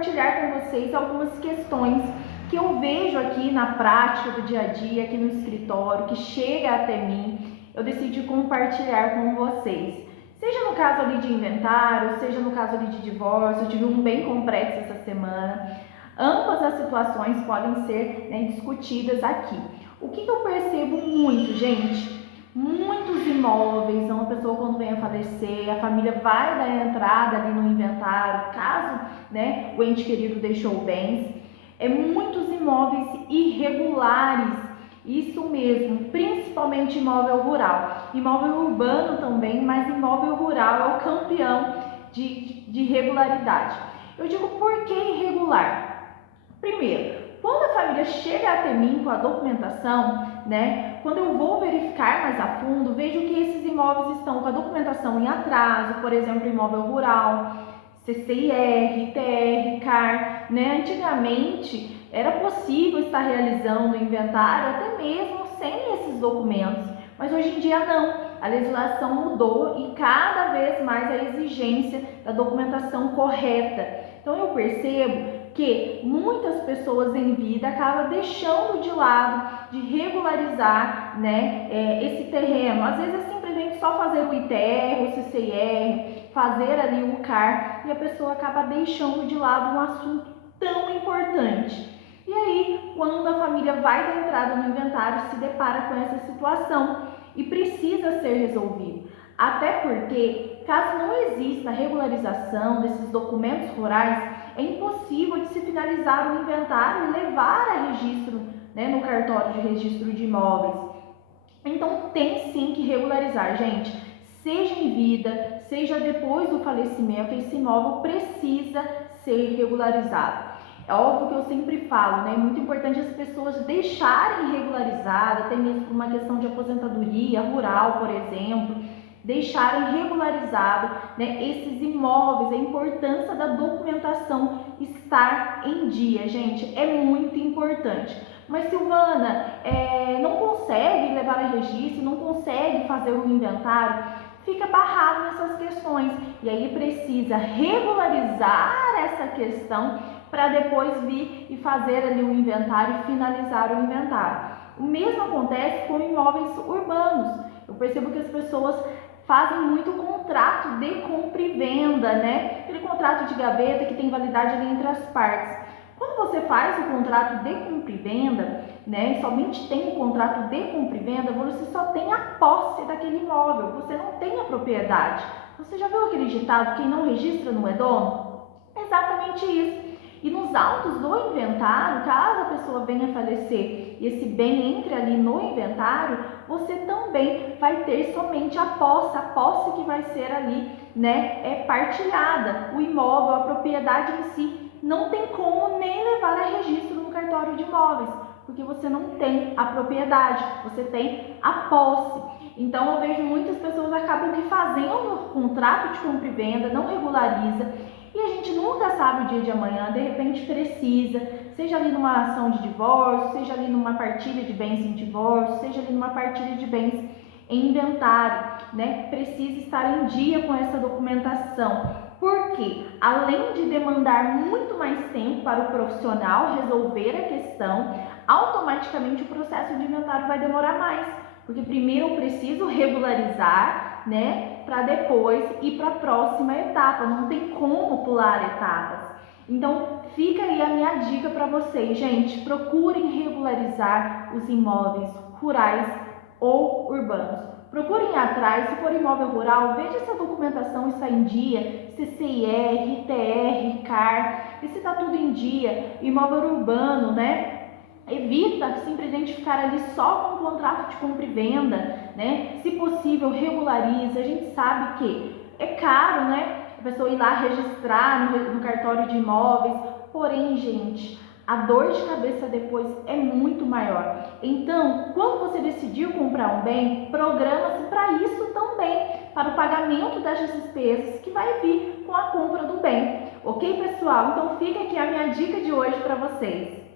compartilhar com vocês algumas questões que eu vejo aqui na prática do dia a dia, aqui no escritório, que chega até mim, eu decidi compartilhar com vocês. Seja no caso ali de inventário, seja no caso ali de divórcio, eu tive um bem complexo essa semana. Ambas as situações podem ser, discutidas aqui. O que eu percebo muito, gente? Muitos imóveis, uma pessoa quando vem a falecer, a família vai dar entrada ali no inventário, caso, o ente querido deixou bens, muitos imóveis irregulares, isso mesmo, principalmente imóvel rural, imóvel urbano também, mas imóvel rural é o campeão de irregularidade. Eu digo por que irregular? Primeiro, quando a família chega até mim com a documentação, quando eu vou verificar mais a fundo, vejo que esses imóveis estão com a documentação em atraso, por exemplo, imóvel rural, CCIR, ITR, CAR, Antigamente era possível estar realizando o inventário até mesmo sem esses documentos, mas hoje em dia não. A legislação mudou e cada vez mais a exigência da documentação correta. Então eu percebo que muitas pessoas em vida acabam deixando de lado de regularizar, esse terreno. Às vezes é simplesmente só fazer o ITR, o CCIR, fazer ali o CAR e a pessoa acaba deixando de lado um assunto tão importante. E aí, quando a família vai dar entrada no inventário, se depara com essa situação e precisa ser resolvido. Até porque, caso não exista regularização desses documentos rurais, é impossível de se finalizar o inventário e levar a registro, no cartório de registro de imóveis. Então tem sim que regularizar, gente. Seja em vida, seja depois do falecimento, esse imóvel precisa ser regularizado. É óbvio que eu sempre falo, é muito importante as pessoas deixarem regularizado, até mesmo por uma questão de aposentadoria rural, por exemplo, deixarem regularizado, esses imóveis, a importância da documentação estar em dia, gente, é muito importante. Mas Silvana, não consegue levar a registro, não consegue fazer o inventário, fica barrado nessas questões e aí precisa regularizar essa questão para depois vir e fazer ali o inventário e finalizar o inventário. O mesmo acontece com imóveis urbanos. Eu percebo que as pessoas fazem muito contrato de compra e venda, aquele contrato de gaveta que tem validade ali entre as partes. Quando você faz o contrato de compra e venda, e somente tem o contrato de compra e venda, você só tem a posse daquele imóvel, você não tem a propriedade. Você já viu aquele ditado, quem não registra não é dono? Exatamente isso. E nos autos do inventário, caso a pessoa venha a falecer e esse bem entre ali no inventário, você também vai ter somente a posse que vai ser ali, partilhada. O imóvel, a propriedade em si, não tem como nem levar a registro no cartório de imóveis, porque você não tem a propriedade, você tem a posse. Então eu vejo muitas pessoas acabam que fazendo o contrato de compra e venda, não regulariza, e a gente nunca sabe o dia de amanhã, de repente precisa, seja ali numa ação de divórcio, seja ali numa partilha de bens em divórcio, seja ali numa partilha de bens em inventário, precisa estar em dia com essa documentação. Porque, além de demandar muito mais tempo para o profissional resolver a questão, automaticamente o processo de inventário vai demorar mais. Porque primeiro eu preciso regularizar, para depois ir para a próxima etapa. Não tem como pular etapas. Então, fica aí a minha dica para vocês, gente. Procurem regularizar os imóveis rurais ou urbanos. Procurem atrás, se for imóvel rural, veja se a documentação está em dia, CCIR, ITR, CAR, e se está tudo em dia. Imóvel urbano, evita simplesmente ficar ali só com o contrato de compra e venda, Se possível, regulariza. A gente sabe que é caro, a pessoa ir lá registrar no cartório de imóveis, porém, gente, a dor de cabeça depois é muito maior. Então, quando você decidiu comprar um bem, programa-se para isso também, para o pagamento das despesas que vai vir com a compra do bem. Ok, pessoal? Então, fica aqui a minha dica de hoje para vocês.